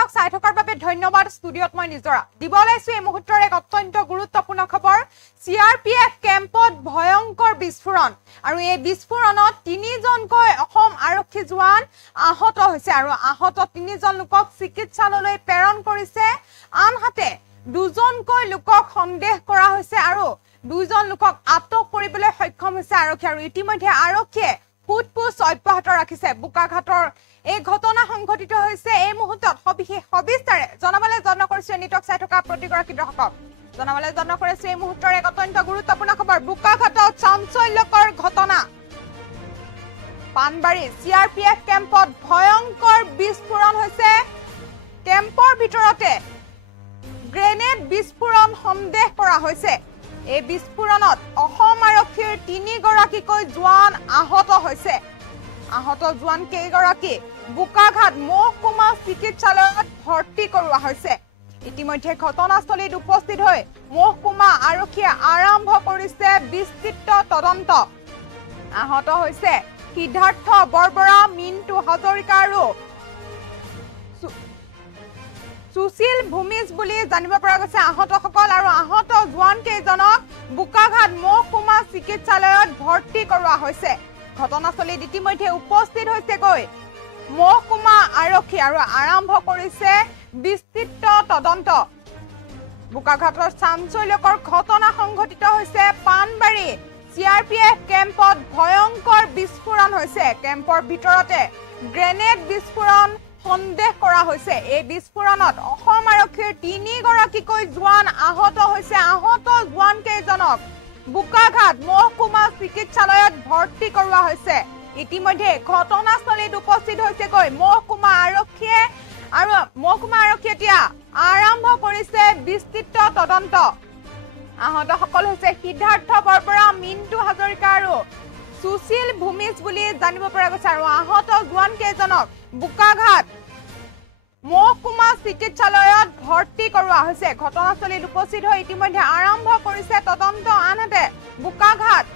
নিটক চাই থকাৰ বাবে ধন্যবাদ ষ্টুডিঅত মই নিজৰা দিব লাইছো এই মুহূৰ্তৰ এক অত্যন্ত গুৰুত্বপূৰ্ণ খবৰ CRPF কেম্পত ভয়ংকৰ বিস্ফোৰণ আৰু এই বিস্ফোৰণত 3 জনকৈ অসম আৰক্ষী জোৱান আহত হৈছে আৰু আহত 3 জন লোকক চিকিৎসালয়লৈ প্ৰেৰণ কৰিছে আনহাতে 2 জনকৈ লোকক সন্দেহ কৰা হৈছে আৰু 2 জন লোকক আটক কৰিবলৈ সক্ষম হৈছে আৰক্ষী আৰু ইতিমধ্যে আৰক্ষীয়ে ফুটপুছ অব্যাহত ৰাখিছে বুকাঘাটৰ এই ঘটনা সংঘটিত হৈছে এই মুহূৰ্তত সবিস্তাৰে জনাবলৈ যত্ন কৰিছে নিটক চাই থকা প্ৰতিগৰাকী দৰ্শকক জনাবলৈ যত্ন কৰিছে এই মুহূৰ্তৰ এক অত্যন্ত গুৰুত্বপূৰ্ণ খবৰ বুকাঘাটত চাঞ্চল্যকৰ ঘটনা পানবাৰী CRPF কেম্পত ভয়ংকৰ বিস্ফোৰণ হৈছে কেম্পৰ ভিতৰতে গ্ৰেনেড বিস্ফোৰণ সন্দেহ কৰা হৈছে এই বিস্ফোৰণত অসম আৰক্ষীৰ 3 গৰাকীকৈ জোৱান আহত হৈছে আহত জোৱান কেইগৰাকী বুকাঘাট মহকুমা চিকিৎসালয়ত ভৰ্তি কৰোৱা হৈছে ইতিমধ্যে ঘটনাস্থলীত উপস্থিত হৈ মহকুমা আৰক্ষীয়ে আৰম্ভ কৰিছে বিস্তৃত তদন্ত আহত হৈছে সিদ্ধাৰ্থ বৰবৰা মিন্টু হাজৰিকা আৰু সুশীল ভূমিজ বুলি জানিব পৰা গৈছে আহতসকল আৰু আহত জোৱান কেইজনক বুকাঘাট মহকুমা চিকিৎসালয়ত ভৰ্তি কৰোৱা হৈছে ঘটনাস্থলীত ইতিমধ্যে উপস্থিত হৈছে গৈ মহকুমা আৰক্ষী আৰু আৰম্ভ কৰিছে বিস্তৃত তদন্ত বুকাঘাটৰ চাঞ্চল্যকৰ ঘটনা সংঘটিত হৈছে পানবাৰী CRPF কেম্পত ভয়ংকৰ বিস্ফোৰণ হৈছে কেম্পৰ ভিতৰতে গ্ৰেনেড বিস্ফোৰণ সন্দেহ কৰা হৈছে এই বিস্ফোৰণত অসম আৰক্ষীৰ 3 গৰাকীকৈ জোৱান আহত হৈছে আহত জোৱান কেইজনক বুকাঘাট মহকুমা চিকিৎসালয়ত ভৰ্তি কৰোৱা হৈছে ইতিমধ্যে ঘটনাস্থলীত উপস্থিত হৈছে গৈ মহকুমা আৰক্ষীয়ে আৰু মহকুমা আৰক্ষীয়ে এতিয়া আৰম্ভ কৰিছে বিস্তৃত তদন্ত আহতসকল হৈছে সিদ্ধাৰ্থ বৰবৰা মিন্টু হাজৰিকা আৰু সুশীল ভূমিজ বুলি জানিব পৰা গৈছে আৰু আহত জোৱান কেইজনক বুকাঘাট মহকুমা চিকিৎসালয়ত ভৰ্তি কৰোৱা হৈছে ঘটনাস্থলীত উপস্থিত হৈ ইতিমধ্যে আৰম্ভ কৰিছে তদন্ত আনহাতে বুকাঘাট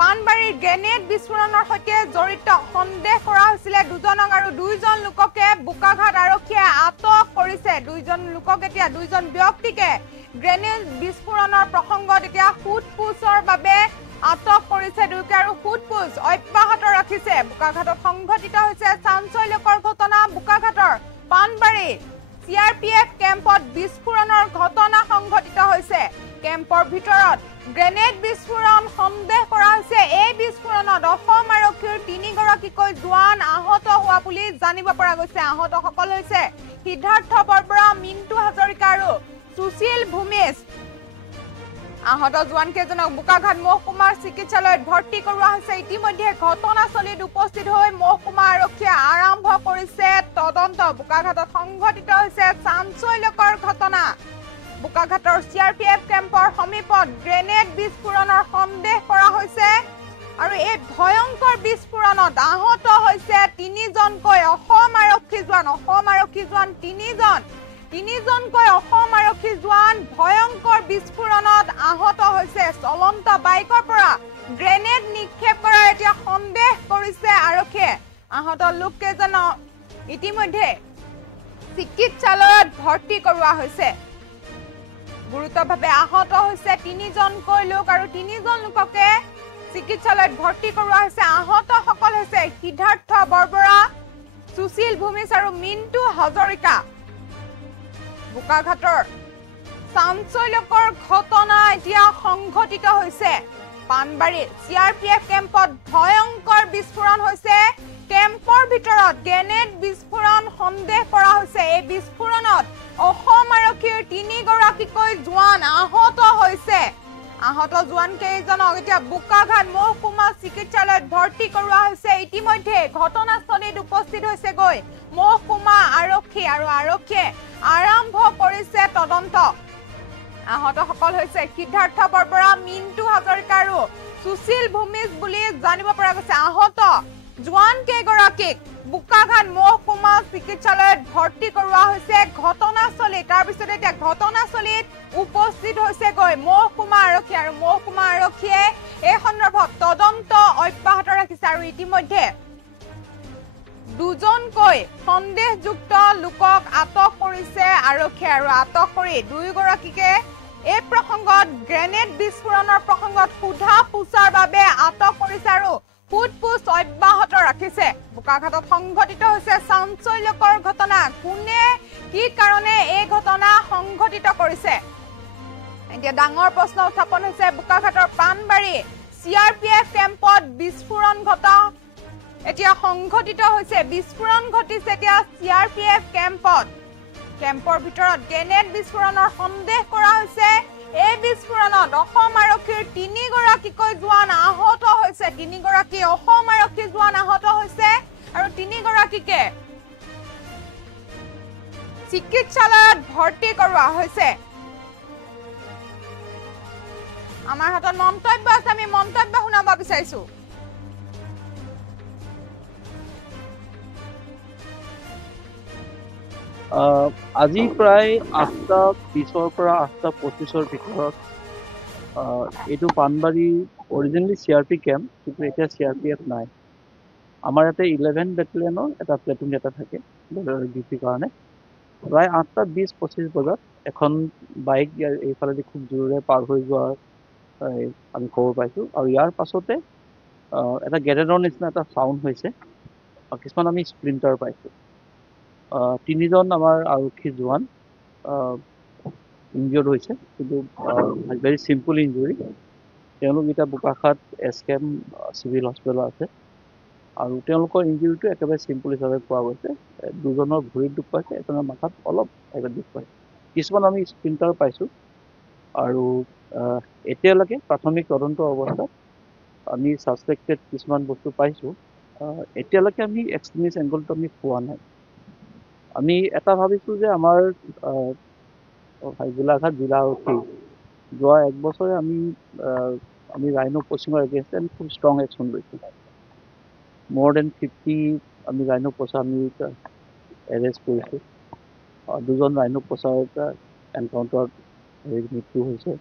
পানবাৰীৰ গ্ৰেনেড বিস্ফোৰণৰ সৈতে জড়িত সন্দেহ কৰা হৈছিল 2 জনক আৰু 2 জন লোককে বুকাঘাট আৰক্ষীয়ে আটক কৰিছে 2 জন লোকক এতিয়া 2 জন ব্যক্তিকে গ্ৰেনেড বিস্ফোৰণৰ প্ৰসংগত এতিয়া ফুটপুছৰ বাবে আটক কৰিছে দুকে আৰু ফুটপুছ অব্যাহত ৰাখিছে বুকাঘাটত সংঘটিত হৈছে চাঞ্চল্যকৰ ঘটনা বুকাঘাটৰ পানবাৰী CRPF কেম্পত বিস্ফোৰণৰ ঘটনা সংঘটিত হৈছে কেম্পৰ ভিতৰত গ্ৰেনেড বিস্ফোৰণ সন্দেহ কৰা হৈছে এই বিস্ফোৰণত অসম আৰক্ষীৰ 3 গৰাকীকৈ জোৱান আহত হোৱা বুলি জানিব পৰা গৈছে আহতসকল হৈছে সিদ্ধাৰ্থ বৰবৰা মিন্টু হাজৰিকা আৰু সুশীল ভূমিজ আহত জোৱান কেইজনক বুকাঘাট মহকুমাৰ চিকিৎসালয়ত ভৰ্তি কৰোৱা হৈছে ইতিমধ্যে ঘটনাস্থলীত উপস্থিত হৈ মহকুমা আৰক্ষীয়ে আৰম্ভ কৰিছে তদন্ত বুকাঘাটত সংঘটিত হৈছে চাঞ্চল্যকৰ ঘটনা বুকাঘাটৰ CRPF কেম্পৰ সমীপত গ্ৰেনেড বিস্ফোৰণৰ সন্দেহ কৰা হৈছে আৰু এই ভয়ংকৰ বিস্ফোৰণত আহত হৈছে 3 জনকৈ অসম আৰক্ষী জোৱান 3 জনকৈ অসম আৰক্ষী জোৱান ভয়ংকৰ বিস্ফোৰণত আহত হৈছে চলন্ত বাইকৰ পৰা গ্ৰেনেড নিক্ষেপ কৰাৰ এতিয়া সন্দেহ কৰিছে আৰক্ষীয়ে আহত লোককেইজনক ইতিমধ্যে চিকিৎসালয়ত ভৰ্তি কৰোৱা হৈছে গুৰুতৰভাৱে আহত হৈছে 3 জনকৈ লোক আৰু 3 জন লোককে চিকিৎসালয়ত ভৰ্তি কৰোৱা হৈছে আহতসকল হৈছে সিদ্ধাৰ্থ বৰবৰা সুশীল ভূমিজ আৰু মিন্টু হাজৰিকা বুকাঘাটৰ চাঞ্চল্যকৰ ঘটনা এতিয়া সংঘটিত হৈছে পানবাৰীৰ CRPF কেম্পত ভয়ংকৰ বিস্ফোৰণ হৈছে কেম্পৰ ভিতৰত গ্ৰেনেড বিস্ফোৰণ সন্দেহ কৰা হৈছে এই বিস্ফোৰণত অসম আৰক্ষীৰ 3 গৰাকীকৈ জোৱান আহত হৈছে আহত জোৱান কেইজনক এতিয়া বুকাঘাট মহকুমা চিকিৎসালয়ত ভৰ্তি কৰোৱা হৈছে ইতিমধ্যে ঘটনাস্থলীত উপস্থিত হৈছে গৈ মহকুমা আৰক্ষী আৰু আৰক্ষীয়ে আৰম্ভ কৰিছে তদন্ত আহতসকল হৈছে সিদ্ধাৰ্থ বৰবৰা মিন্টু হাজৰিকা আৰু সুশীল ভূমিজ বুলি জানিব পৰা গৈছে আহত জোৱান কেইগৰাকীক বুকাঘাট মহকুমা চিকিৎসালয়ত ভৰ্তি কৰোৱা হৈছে ঘটনাস্থলীত তাৰ পিছতে এতিয়া ঘটনাস্থলীত উপস্থিত হৈছে গৈ মহকুমা আৰক্ষী আৰু মহকুমা আৰক্ষীয়ে এই সন্দৰ্ভত তদন্ত অব্যাহত ৰাখিছে আৰু ইতিমধ্যে 2 জনকৈ সন্দেহযুক্ত লোকক আৰক্ষীয়ে আৰু আটক কৰি দুয়োগৰাকীকে এই প্ৰসংগত গ্ৰেনেড বিস্ফোৰণৰ প্ৰসংগত সোধা পোছাৰ বাবে আটক কৰিছে আৰু সোধপোছ অব্যাহত ৰাখিছে। বোকাঘাটত সংঘটিত হৈছে চাঞ্চল্যকৰ ঘটনা। কোনে কি কাৰণে এই ঘটনা সংঘটিত কৰিছে? এতিয়া ডাঙৰ প্ৰশ্ন উত্থাপন হৈছে। বোকাঘাটৰ পাণবাৰী CRPF কেম্পত বিস্ফোৰণ এতিয়া সংঘটিত হৈছে। বিস্ফোৰণ ঘটিছে এতিয়া CRPF কেম্পৰ ভিতৰত গ্ৰেনেড বিস্ফোৰণৰ সন্দেহ কৰা হৈছে। এই বিস্ফোৰণত অসম আৰক্ষীৰ 3 গৰাকীকৈ জোৱান আহত হৈছে। 3 গৰাকী অসম আৰক্ষী জোৱান আহত হৈছে আৰু 3 গৰাকীকে চিকিৎসালয়ত ভৰ্তি কৰোৱা হৈছে। আমাৰ হাতত মন্তব্য আছে, আমি মন্তব্য শুনাব বিচাৰিছো। আজি প্ৰায় 8:20 পৰা 8:25 ভিতৰত এইটো পাণবাৰী অৰিজিনেলি CRP কেম্প, কিন্তু এতিয়া CRPF নাই। আমাৰ ইয়াতে 11 বেটেলিয়নৰ এটা প্লেটুন এটা থাকে ডিউটিৰ কাৰণে। প্ৰায় 8:20-25 বজাত এখন বাইক এইফালেদি খুব জোৰেৰে পাৰ হৈ যোৱাৰ আমি খবৰ পাইছোঁ। আৰু ইয়াৰ পাছতে এটা গ্ৰেনেডৰ নিচিনা এটা চাউণ্ড হৈছে। কিছুমান আমি স্প্লিণ্টাৰ পাইছোঁ। 3জন আমাৰ আৰক্ষী জোৱান ইনজিয়ৰ্ড হৈছে, কিন্তু ভেৰি চিম্পল ইঞ্জুৰি। তেওঁলোক এতিয়া বোকাখাট SKM চিভিল হস্পিটেলত আছে আৰু তেওঁলোকৰ ইঞ্জুৰিটো একেবাৰে চিম্পল হিচাপে পোৱা গৈছে। 2জনৰ ভৰিত দুখ পাইছে, এজনৰ মাথাত অলপ দুখ পাইছে। কিছুমান আমি স্প্লিণ্টাৰ পাইছোঁ আৰু এতিয়ালৈকে প্ৰাথমিক তদন্ত অৱস্থাত আমি ছাছপেক্টেড কিছুমান বস্তু পাইছোঁ। এতিয়ালৈকে আমি এক্সট্ৰিমিষ্ট এংগলটো আমি পোৱা নাই। আমি এটা ভাবিছোঁ যে আমাৰ গোলাঘাট জিলা আৰক্ষী যোৱা 1 বছৰে আমি ৰাইনো পচিঙৰ এগেইনষ্টে আমি খুব ষ্ট্ৰং একশ্যন লৈছোঁ। more than 50 আমি ৰাইনো পচা আমি এৰেষ্ট কৰিছোঁ। 2জন ৰাইনো পচাৰ এনকাউণ্টাৰত মৃত্যু হৈছে।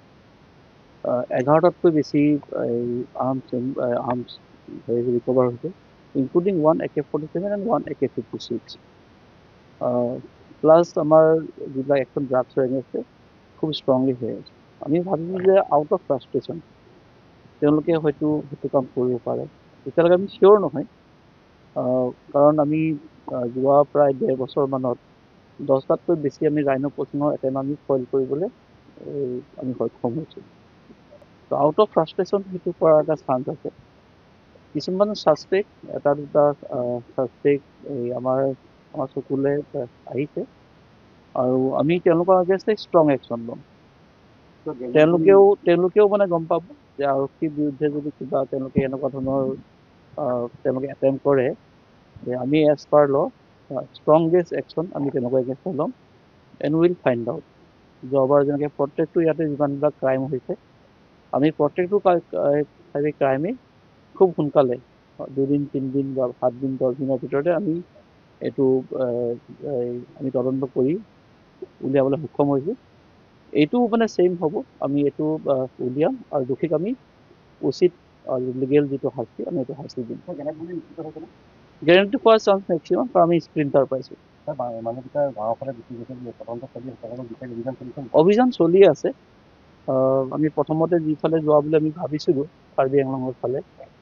11টাতকৈ বেছি আৰ্মছ ৰিকভাৰ হৈছে, including 1 AK-47 and 1 AK-56। Plus আমাৰ যিবিলাক একশ্যন ড্ৰাগছৰ এগেইনষ্টে খুব ষ্ট্ৰংলি হৈ আছে। আমি ভাবিছোঁ যে আউট অফ ফ্ৰাষ্ট্ৰেশ্যন তেওঁলোকে হয়তো সেইটো কাম কৰিব পাৰে। এতিয়ালৈকে আমি চিয়'ৰ নহয়, কাৰণ আমি যোৱা প্ৰায় 1.5 বছৰমানত 10টাতকৈ বেছি আমি ৰাইনো পচিঙৰ এটেম্প আমি ফইল কৰিবলৈ আমি সক্ষম হৈছোঁ। ত' আউট অফ ফ্ৰাষ্ট্ৰেশ্যন সেইটো কৰাৰ এটা চান্স আছে। কিছুমান ছাছপেক্ট, 2টা ছাছপেক্ট আমাৰ চকুলৈ আহিছে আৰু আমি তেওঁলোকৰ আগেষ্টে ষ্ট্ৰং একশ্যন ল'ম। তেওঁলোকেও মানে গম পাব যে আৰক্ষীৰ বিৰুদ্ধে যদি কিবা তেওঁলোকে এনেকুৱা ধৰণৰ তেওঁলোকে এটেম্প কৰে, যে আমি এজ পাৰ ল ষ্ট্ৰংগেষ্ট একশ্যন আমি তেনেকুৱা এগেইনষ্টে ল'ম এণ্ড উইল ফাইণ্ড আউট। যোৱাবাৰ যেনেকৈ প্ৰত্যেকটো ইয়াতে যিমানবিলাক ক্ৰাইম হৈছে, আমি প্ৰত্যেকটো ক্ৰাইমেই খুব সোনকালে 2 দিন 3 দিন বা 7 দিন 10 দিনৰ ভিতৰতে আমি এইটো আমি তদন্ত কৰি উলিয়াবলৈ সক্ষম হৈছোঁ। এইটো মানে ছেইম হ'ব, আমি এইটো উলিয়াম আৰু দোষীক আমি উচিত লিগেল যিটো শাস্তি আমি এইটো শাস্তি দিম। গ্ৰেনেডটো পোৱাৰ চান্স মেক্সিমাম, কাৰণ আমি স্প্লিণ্টাৰ পাইছোঁ। অভিযান চলি আছে। আমি প্ৰথমতে যিফালে যোৱা বুলি আমি ভাবিছিলোঁ কাৰ্বি আংলঙৰ ফালে,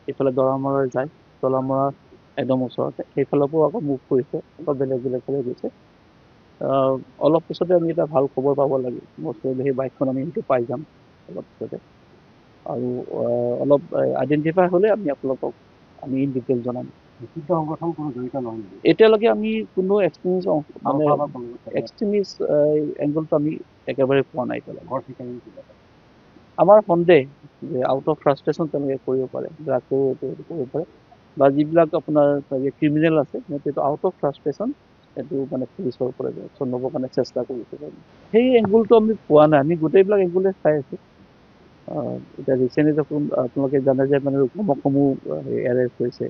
এইফালে দৰামৰা যায়, দৰামৰা একদম ওচৰতে, সেইফালৰ পৰাও আকৌ মুভ কৰিছে, আকৌ বেলেগ ফালে গৈছে। অলপ পিছতে আমি এটা ভাল খবৰ পাব লাগে, সেই বাইকখন আমি সেইটো পাই যাম অলপ পিছতে। আৰু অলপ আইডেণ্টিফাই হ'লে আমি আপোনালোকক আমি ইন ডিটেইল জনাম। সংগঠন কোনো জড়িত নহয়, এতিয়ালৈকে আমি কোনো এক্সট্ৰিমিষ্ট এংগলটো আমি একেবাৰে পোৱা নাই। আমাৰ সন্দেহ যে আউট অফ ফ্ৰাষ্ট্ৰেশ্যন তেওঁলোকে কৰিব পাৰে, ড্ৰাগছো কৰিব পাৰে, বা যিবিলাক আপোনাৰ ক্ৰিমিনেল আছে সিহঁতে আউট অফ ফ্ৰাষ্ট্ৰেশ্যন এইটো মানে পুলিচৰ পৰা একশ্যন ল'বৰ কাৰণে চেষ্টা কৰিছে। সেই এংগুলটো আমি পোৱা নাই, আমি গোটেইবিলাক এংগুলে চাই আছোঁ। এতিয়া ৰিচেণ্টলি দেখোন আপোনালোকে জানে যে মানে ৰুকমকসমূহ এৰেষ্ট হৈছে।